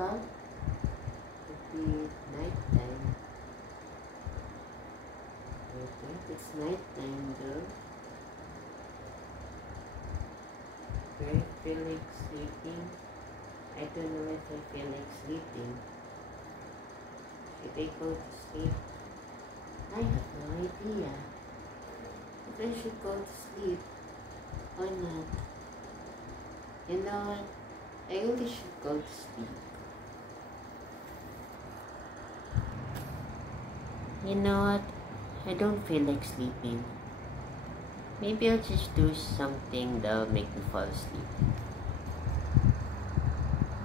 o'clock. It'd be nighttime. Okay, it's nighttime though. Do I feel like sleeping? I don't know if I feel like sleeping. Should I go to sleep? I have no idea. If I should go to sleep or not. You know what? I really should go to sleep. You know what? I don't feel like sleeping. Maybe I'll just do something that'll make me fall asleep.